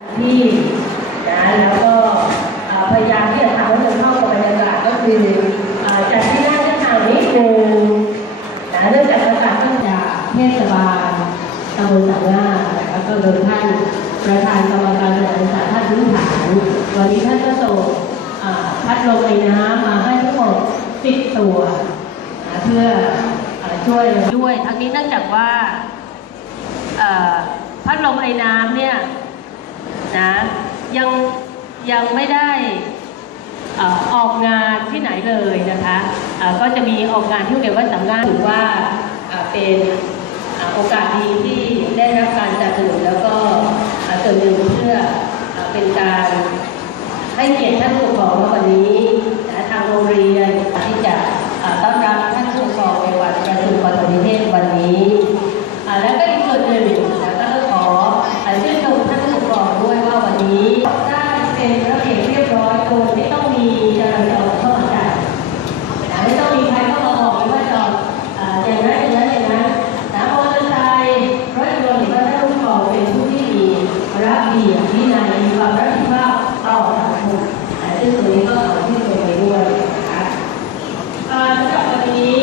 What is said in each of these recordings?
ที่นะแล้วก็พยายามที่จะทำให้มันเข้ากับบรรยากาศก็คือจัดที่นั่งทางนิดนึงนะเนื่องจากอากาศก็จะเทศบาลตำบลสังงาแล้วก็โดยท่านประธานกรรมการบริหารสาธารณพื้นฐานวันนี้ท่านก็ส่งพัดลมไอ้น้ำมาให้ทั้งหมดสิบตัวนะเพื่อช่วยด้วยทั้งนี้เนื่องจากว่าพัดลมไอ้น้ำ นะยังยังไม่ได้อออกงานที่ไหนเลยนะคะะก็จะมีออกงานที่เรียกว่าสำนักถือว่าเป็นอโอกาสดีที่ได้รับการจัดสนุนแล้วก็เอ่อส่วนหนึ่งเพื่อเอ่อเป็นการให้เกียรติท่านผู้ปกครองว่าวันนี้นะทางโรงเรียนที่จะเอ่อต้อนรับท่านผู้ปกครองในวันประชุมปฐมนิเทศวันนี้ อ่าแล้วก็อีกส่วนหนึ่งนะก็ต้องขออ่าชื่นชมท่านผู้ปกครองด้วยว่าวันนี้ได้เป็นระเบียบเรียบร้อยโดยไม่ต้องมีจราจรเข้ามาจัดนะไม่ต้องมีใครเข้ามาบอกเลยว่าจอดอ่าอย่างนั้นอย่างนั้นอย่างนั้นนะมอเตอร์ไซค์รถยนต์หรือว่าท่านผู้ปกครองเป็นผู้ที่มีระเบียบวินัยมีความรับผิดชอบต่อสังคมอ่าซึ่งตรงนี้ก็ขอชื่นชมไปด้วยนะคะ เอ่อสำหรับวันนี้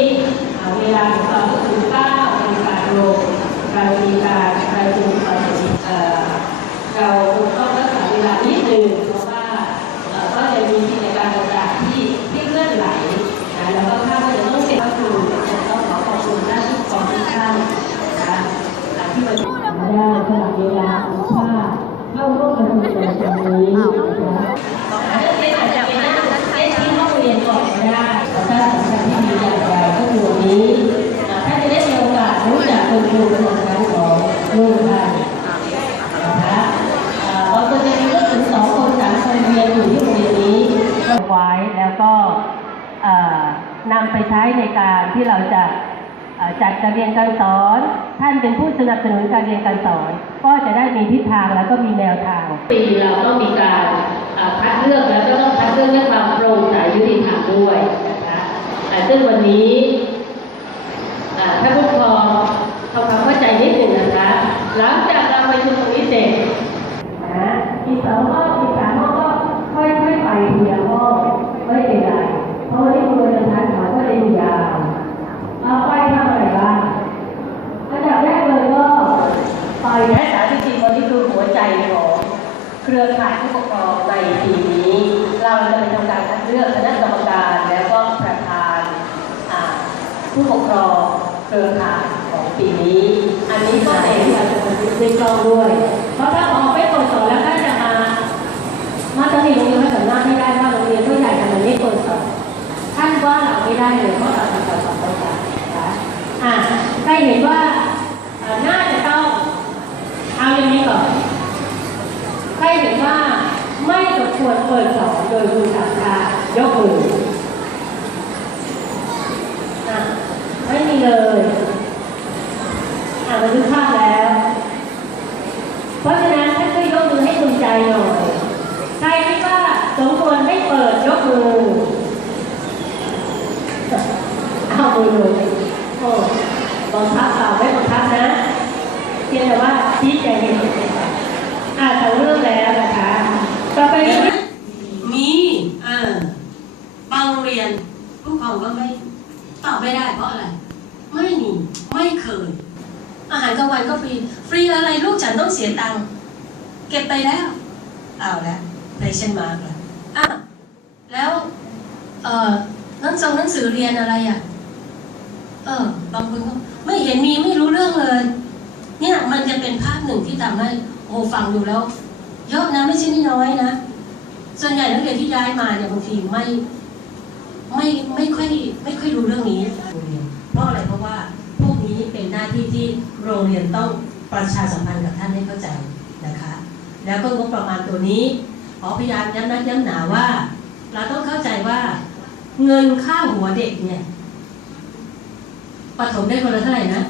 อ่าเวลาของเราก็คือ9นาฬิกาตรงเรามีการประชุมประชุมเอ่อเราต้องรักษาเวลานิดนึงเพราะว่าเอ่อก็จะมีกิจกรรมต่างๆที่ที่เคลื่อนไหวนะแล้วก็คาดว่าจะต้องเสร็จก็คือจะต้องขอขอบคุณท่านผู้กองทุกท่านนะคะอ่าที่มาได้สลับเวลาของข้าเข้าร่วมประชุมในวันนี้นะคะ เล่นอาจจะเป็นเล่นที่ห้องเรียนก่อนก็ได้แต่ถ้าสำคัญที่ดีอย่างไรก็คือวันนี้อ่าถ้าจะได้มีโอกาส รู้จักคุณครูประจำชั้นของลูกท่านนะคะอ่าบางคนจะมีลูกถึงสองคนสามคนเรียนอยู่ที่โรงเรียนนี้ก็ไว้แล้วก็นำไปใช้ในการที่เราจะจัดการเรียนการสอน ท่านเป็นผู้สนับสนุนการเรียนการสอน ก็จะได้มีทิศทางแล้วก็มีแนวทางปีเราต้องมีการเอ่อคัดเลือกแล้วก็ต้องคัดเลือกด้วยความโปร่งใสยุติธรรมด้วยนะคะซึ่งวันนี้อ่าถ้าผู้ปกครองทำความเข้าใจนิดหนึ่งนะคะ หลังจากเราประชุมตรงนี้เสร็จนะอีกสองห้องอีกสามห้องก็ค่อยๆไปทีละห้องไม่เป็นไรเพราะวันนี้คุณจะทานเขาก็เรียนยาวเอาไปทำอะไรบ้างอันดับแรกเลยก็ไปและสาธิตจริงวันนี้คือหัวใจ ของเครือข่ายผู้ปกครองในปีนี้ เราจะเป็นทำการคัดเลือกคณะกรรมการแล้วก็ประธานผู้ปกครองเครือข่ายของปีนี้ อันนี้ก็เป็นการจะบันทึกในกองด้วย เพราะถ้าออกไปตรวจสอบแล้วท่านจะมามาตอนนี้โรงเรียนไม่สามารถไม่ได้ว่าโรงเรียนผู้ใหญ่ทำไมไม่ตรวจสอบท่านว่าเราไม่ได้เลยเพราะเราทำการสอบต้องการนะคะอ่าใครเห็นว่าน่าจะต้องเอาอย่างนี้ก่อน ใครเห็นว่าไม่สมค วรเปิดสอนโดยคุณสัมภายกมือะไม่มีเลยอะบันทึกภาพแล้ว เพราะฉะนั้นท่านก็ยกมือให้คุณใจหน่อย ใครคิดว่าสมควรไม่เปิดยกมือเอามือลงโอ้บังคับเปล่าไม่บังคับนะเพียงแต่ว่าชี้แจงเหตุผล อ่าทำเรื่องแล้วนะคะ ต่อไปนี้ มีเออบาง โรงเรียนผู้ปกครองก็ไม่ตอบไม่ได้เพราะอะไร ไม่มีไม่เคย อาหารกลางวันก็ฟรี ฟรีอะไรลูกฉันต้องเสียตังค์เก็บไปแล้วเอาแล้วเพลชันมาร์กแล้วอะแล้วเออนังสือหนังสือเรียนอะไรอะเออบางคนก็ไม่เห็นมีไม่รู้เรื่องเลย เนี่ยมันจะเป็นภาพหนึ่งที่ทำให้โอ้ฟังดูแล้ว เยอะนะไม่ใช่น้อยนะ ส่วนใหญ่นักเรียนที่ย้ายมาเนี่ยบางทีไม่ ไม่ไม่ค่อยไม่ค่อยรู้เรื่องนี้เพราะอะไรเพราะว่าพวกนี้เป็นหน้าที่ที่โรงเรียนต้องประชาสัมพันธ์กับท่านให้เข้าใจนะคะ แล้วก็งบประมาณตัวนี้ขอพยายามย้ำนักย้ำหนาว่า เราต้องเข้าใจว่าเงินค่าหัวเด็กเนี่ยปฐมได้คนละเท่าไหร่นะ